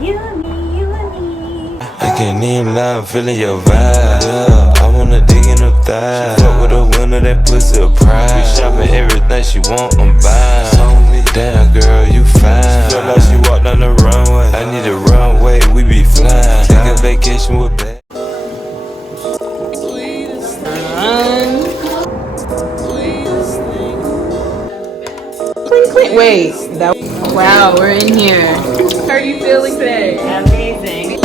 You and me, you and me. I can't even lie, I'm feeling your vibe. Yeah, I wanna dig in her thighs. She fuck with a winner, that pussy a prize. We shopping everything she want, I'm buying. Damn girl, you fine. Feel like she walked on the runway. I need a runway, we be flying. Take a vacation with back. Wait, wow, we're in here. How are you feeling today? Amazing.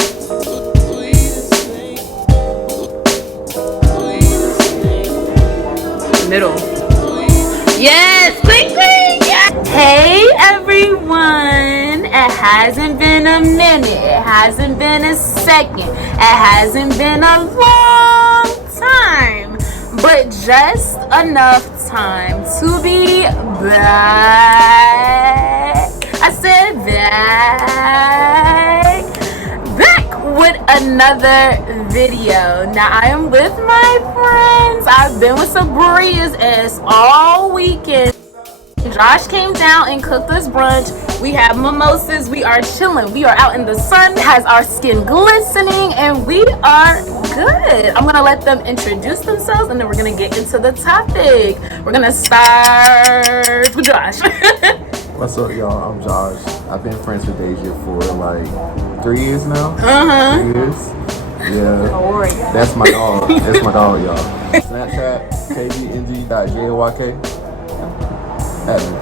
Middle. Yes, quick, yes. Hey everyone, it hasn't been a minute, it hasn't been a second, it hasn't been a long time, but just enough time to be back. I said back with another video. Now I am with my friends. I've been with Sabria's ass all weekend. Josh came down and cooked us brunch. We have mimosas. We are chilling. We are out in the sun. Has our skin glistening, and we are good. I'm gonna let them introduce themselves, and then we're gonna get into the topic. We're gonna start with Josh. What's up, y'all? I'm Josh. I've been friends with Deja for like 3 years now. 3 years. Yeah. That's my dog. That's my dog, y'all. Snapchat, kbng.jayk. Add me.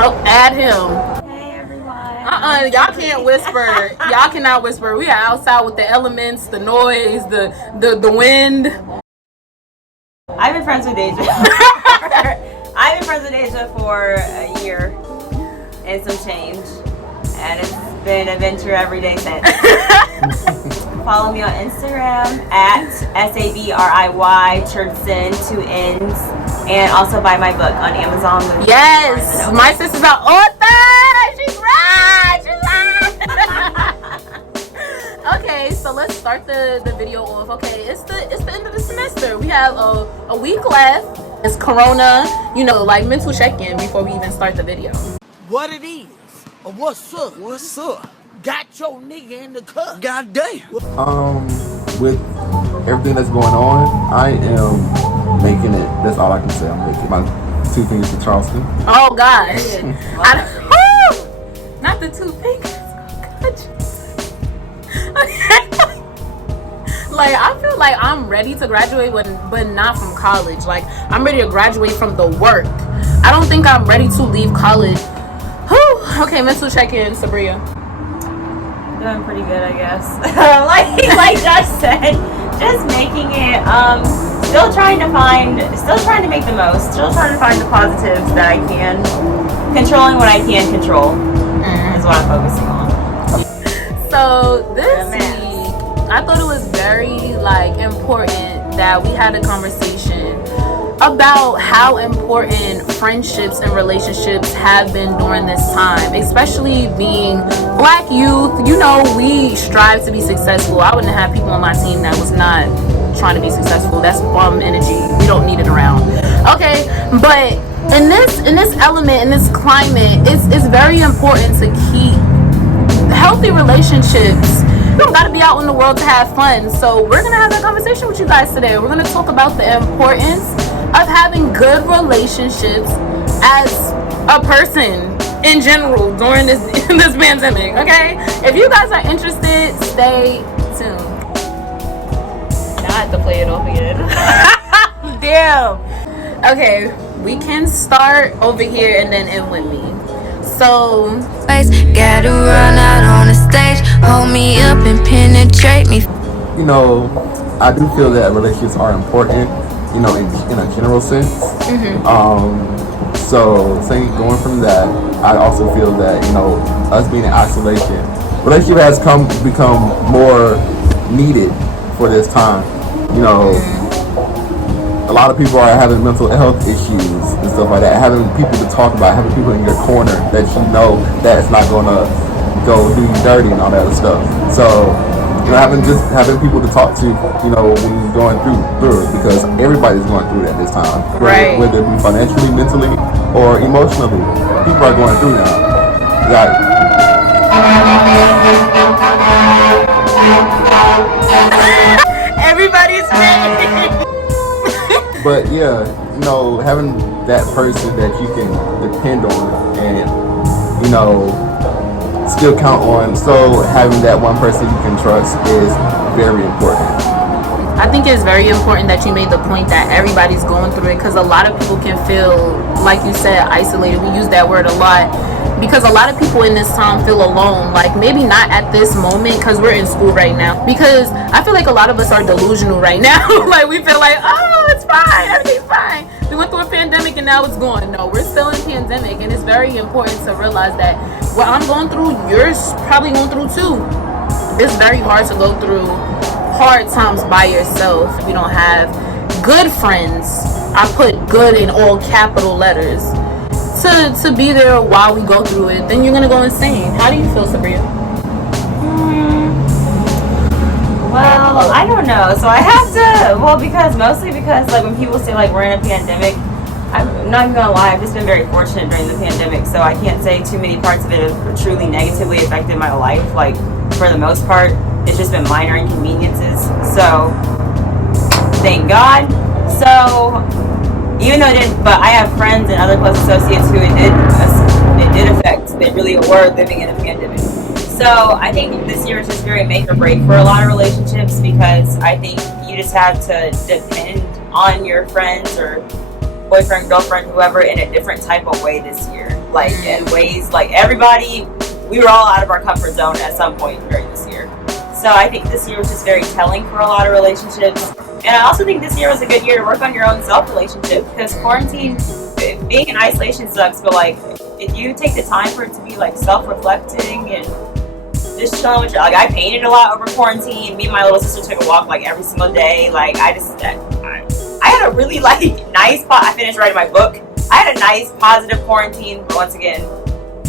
Oh, add him. Hey everyone. Y'all can't whisper. Y'all cannot whisper. We are outside with the elements, the noise, the wind. I've been friends with Deja. I've been friends with Deja for a year and some change, and it's been an adventure every day since. Follow me on Instagram at SABRIY Churchson 2 N's, and also buy my book on Amazon. Yes, my sister's an author. She's right. Okay, so let's start the video off. Okay, it's the end of the semester. We have a week left. It's Corona, like mental check-in before we even start the video. What it is, or what's up? What's up? Got your nigga in the cup. Goddamn. With everything that's going on, I am making it. That's all I can say. I'm making my 2 fingers to Charleston. Oh gosh, not the 2 fingers. Like I feel like I'm ready to graduate, but not from college. Like I'm ready to graduate from the work. I don't think I'm ready to leave college. Whew. Okay, mental check-in, Sabria. Doing pretty good, I guess. like Josh said, just making it. Still trying to make the most. Still trying to find the positives that I can. Controlling what I can control is what I'm focusing on. So this week, I thought it was very important that we had a conversation about how important friendships and relationships have been during this time, especially being Black youth. We strive to be successful. I wouldn't have people on my team that was not trying to be successful. That's bum energy. We don't need it around. Okay, but in this element, in this climate, it's very important to keep healthy relationships. You don't gotta be out in the world to have fun. So we're gonna have that conversation with you guys today. We're gonna talk about the importance of having good relationships as a person in general during this pandemic. Okay, if you guys are interested, stay tuned. Now I have to play it off again. Damn. Okay, we can start over here and then end with me. So gotta run out on the stage, hold me up and penetrate me. I do feel that relationships are important, in a general sense. So going from that, I also feel that, us being in isolation, relationship has become more needed for this time. A lot of people are having mental health issues and stuff like that. Having people to talk about, having people in your corner that that's not gonna go do you dirty and all that other stuff. So, having people to talk to, when you're going through it, because everybody's going through it at this time. Right. Whether it be financially, mentally, or emotionally, people are going through now. Everybody's mad. But yeah, you know, having that person that you can depend on and, you know, still count on. So having that one person you can trust is very important. I think it's very important that you made the point that everybody's going through it, because a lot of people can feel, like you said, isolated. We use that word a lot because a lot of people in this time feel alone. Like, maybe not at this moment because we're in school right now, because I feel like a lot of us are delusional right now. Like, we feel like, oh, it's fine, everything's fine. We went through a pandemic and now it's gone. No, we're still in a pandemic, and it's very important to realize that what I'm going through, you're probably going through too. It's very hard to go through hard times by yourself. We don't have good friends. I put good in all capital letters to be there while we go through it. Then you're gonna go insane. How do you feel, Sabria? Well, I don't know. So I have to, mostly because like when people say like we're in a pandemic, I'm not even gonna lie, I've just been very fortunate during the pandemic, so I can't say too many parts of it have truly negatively affected my life. Like, for the most part, it's just been minor inconveniences, so thank God. So even though but I have friends and other close associates who it did affect. They really were living in a pandemic. So I think this year is just very make or break for a lot of relationships, because I think you just have to depend on your friends or boyfriend, girlfriend, whoever, in a different type of way this year. Like, in ways, like, everybody, we were all out of our comfort zone at some point during this year. So I think this year was just very telling for a lot of relationships. And I also think this year was a good year to work on your own self-relationship, because quarantine, being in isolation sucks, but like, if you take the time for it to be like self-reflecting and just chilling with like, I painted a lot over quarantine. Me and my little sister took a walk like every single day. Like, I had a really like nice, I finished writing my book. I had a nice positive quarantine, but once again,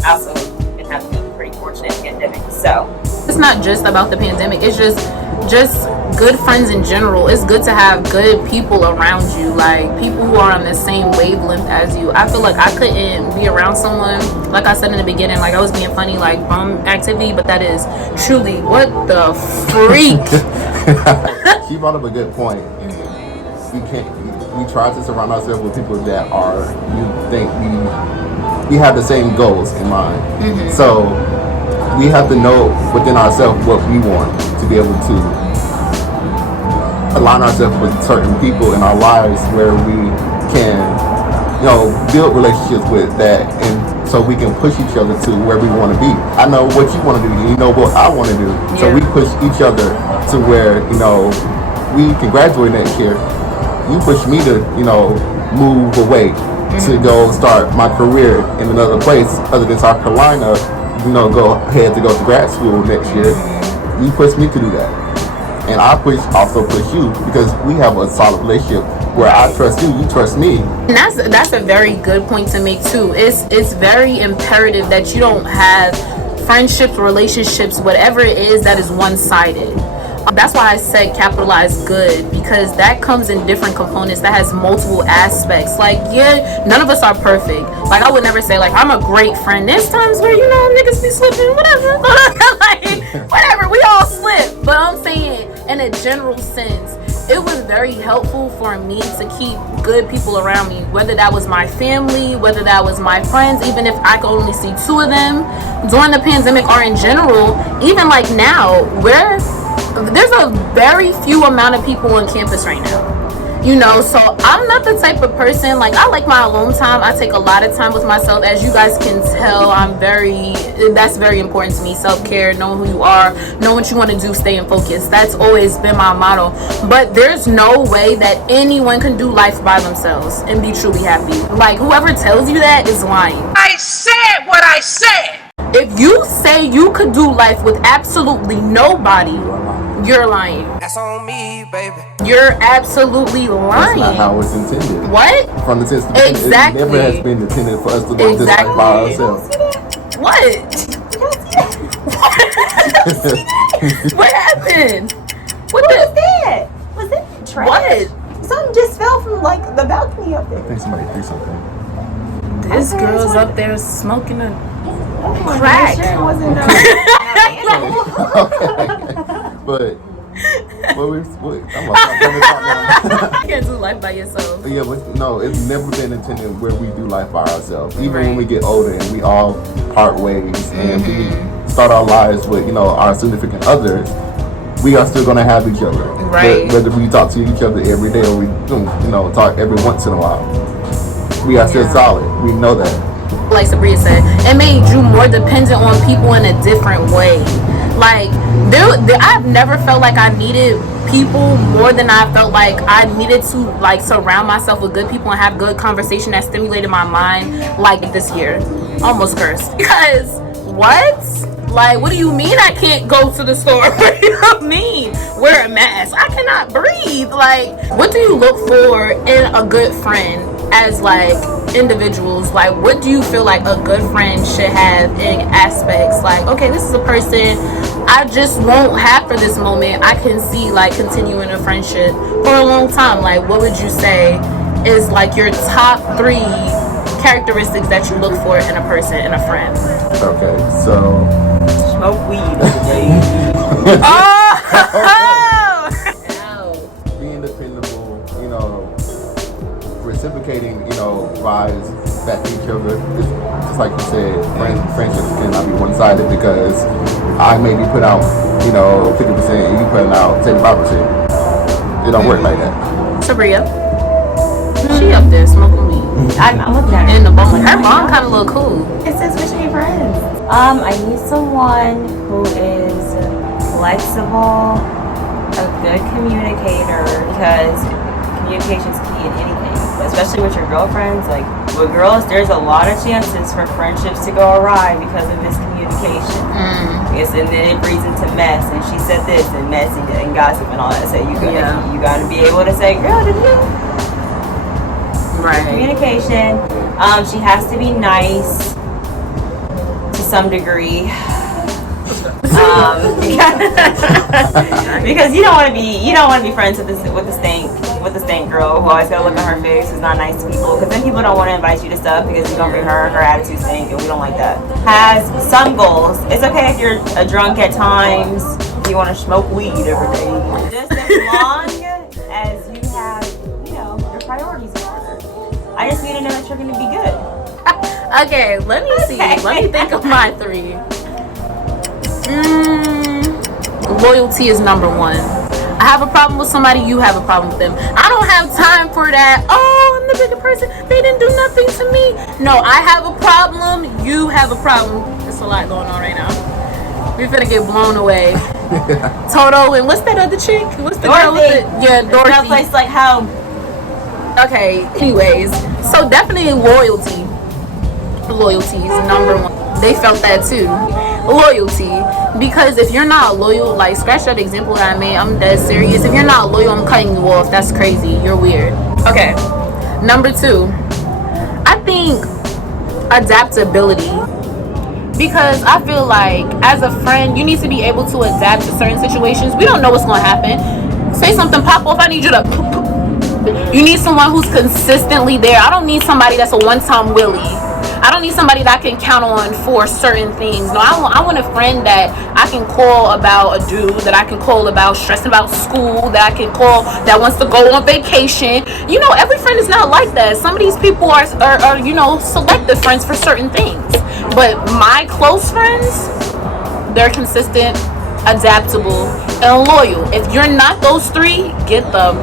I also been having a pretty fortunate pandemic. So it's not just about the pandemic, it's just good friends in general. It's good to have good people around you, like people who are on the same wavelength as you. I feel like I couldn't be around someone, like I said in the beginning, like I was being funny, like bum activity, but that is truly what the freak. She brought up a good point. We try to surround ourselves with people that are, you think we have the same goals in mind. So we have to know within ourselves what we want to be able to align ourselves with certain people in our lives where we can, you know, build relationships with that, and so we can push each other to where we want to be. I know what you want to do, you know what I want to do. Yeah. So we push each other to where, you know, we can graduate next year. You push me to, you know, move away to go start my career in another place other than South Carolina, you know, go ahead to go to grad school next year. You push me to do that. And I also push you, because we have a solid relationship where I trust you, you trust me. And that's a very good point to make too. It's very imperative that you don't have friendships, relationships, whatever it is that is one-sided. That's why I said capitalize good, because that comes in different components, that has multiple aspects. Like, yeah, none of us are perfect. Like, I would never say, like, I'm a great friend. There's times where, you know, niggas be slipping, whatever. Like, whatever, we all slip. But I'm saying, in a general sense, it was very helpful for me to keep good people around me, whether that was my family, whether that was my friends, even if I could only see 2 of them during the pandemic, or in general, even like now, where there's a very few amount of people on campus right now, you know. So I'm not the type of person, like, I like my alone time. I take a lot of time with myself. As you guys can tell, that's very important to me. Self-care, knowing who you are, know what you want to do, staying focused. That's always been my motto. But there's no way that anyone can do life by themselves and be truly happy. Like, whoever tells you that is lying. I said what I said. If you say you could do life with absolutely nobody, you're lying. That's on me, baby. You're absolutely lying. That's not how it's intended. What? From the sense of Exactly. it never has been intended for us to live this life by ourselves. What? What happened? What was that? Was that trash? What? Something just fell from like the balcony up there. I think somebody threw something. This girl's up there smoking a Oh, crack. Sure it wasn't Okay. But I'm about You can't do life by yourself. Yeah, but no, it's never been intended where we do life by ourselves. Even when we get older and we all part ways and we start our lives with, our significant others, we are still going to have each other. Right. Whether we talk to each other every day or we, talk every once in a while. We are still solid. We know that. Like Sabria said, it made you more dependent on people in a different way. Like, I've never felt like I needed people more than I felt like I needed to, like, surround myself with good people and have good conversation that stimulated my mind, like this year. Almost cursed. Because, what? Like, what do you mean I can't go to the store? What do you mean? Wear a mask. I cannot breathe. Like, what do you look for in a good friend as, like, individuals? Like, what do you feel like a good friend should have in aspects? Like, okay, this is a person I just won't have for this moment. I can see, like, continuing a friendship for a long time. Like, what would you say is, like, your top 3 characteristics that you look for in a person, in a friend? Okay, so... Smoke weed. Being dependable, reciprocating, vibes back to each other. It's just like you said, friendships cannot be one-sided because I may be putting out, 50% and you putting out 75%. It don't work like that. Sabria. She up there smoking weed. I'm looking at her. In the bone. Her mom kind of look cool. It says wish me friends. I need someone who is flexible, a good communicator, because communication is key in anything, especially with your girlfriends. Like, with girls, there's a lot of chances for friendships to go awry because of miscommunication. Yes, and then it breeds into mess, and she said this, and mess, and gossip, and all that. So you gotta be able to say, girl, did you? Right. Communication. She has to be nice to some degree. Because you don't want to be friends with the stank girl who always got to look on her face, who's not nice to people. Because then people don't want to invite you to stuff because you're gonna bring her attitude stink, and we don't like that. Has some goals. It's okay if you're a drunk at times. If you want to smoke weed every day, just as long as you have your priorities in order. I just need to know that you're gonna be good. Okay, let me see. Let me think of my 3. Loyalty is number 1. I have a problem with somebody, you have a problem with them. I don't have time for that. Oh, I'm the bigger person. They didn't do nothing to me. No, I have a problem. You have a problem. There's a lot going on right now. We're finna get blown away. Toto, and what's that other chick? What's the girl with it? Yeah, Dorothy. That place like how. Okay, anyways. So definitely loyalty. Loyalty is number 1. They felt that too. Loyalty. Because if you're not loyal, like, scratch that example that I made, I'm dead serious. If you're not loyal, I'm cutting you off. That's crazy. You're weird. Okay. Number 2. I think adaptability. Because I feel like as a friend, you need to be able to adapt to certain situations. We don't know what's going to happen. Say something pop off, I need you to... You need someone who's consistently there. I don't need somebody that's a one-time willy. I don't need somebody that I can count on for certain things. No, I want a friend that I can call about a dude, that I can call about stressing about school, that I can call that wants to go on vacation. Every friend is not like that. Some of these people are selective friends for certain things. But my close friends, they're consistent, adaptable, and loyal. If you're not those 3, get them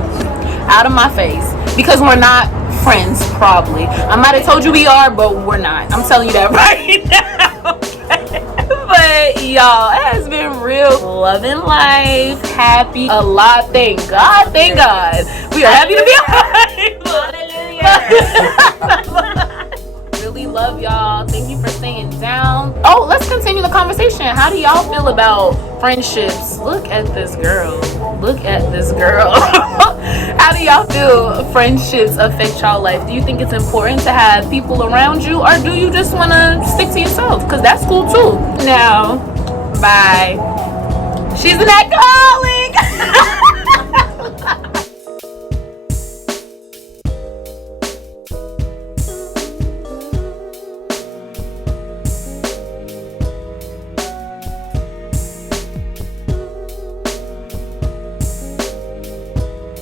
out of my face. Because we're not friends, probably. I might have told you we are, but we're not. I'm telling you that right now. Okay? But y'all, it has been real. Loving life, happy, a lot. Thank God. We are happy to be alive. Hallelujah. Really love y'all. Thank you for staying down. Oh, let's continue the conversation. How do y'all feel about friendships? Look at this girl. How do y'all feel friendships affect y'all life? Do you think it's important to have people around you, or do you just want to stick to yourself? Because that's cool too. Now, bye. She's an alcoholic.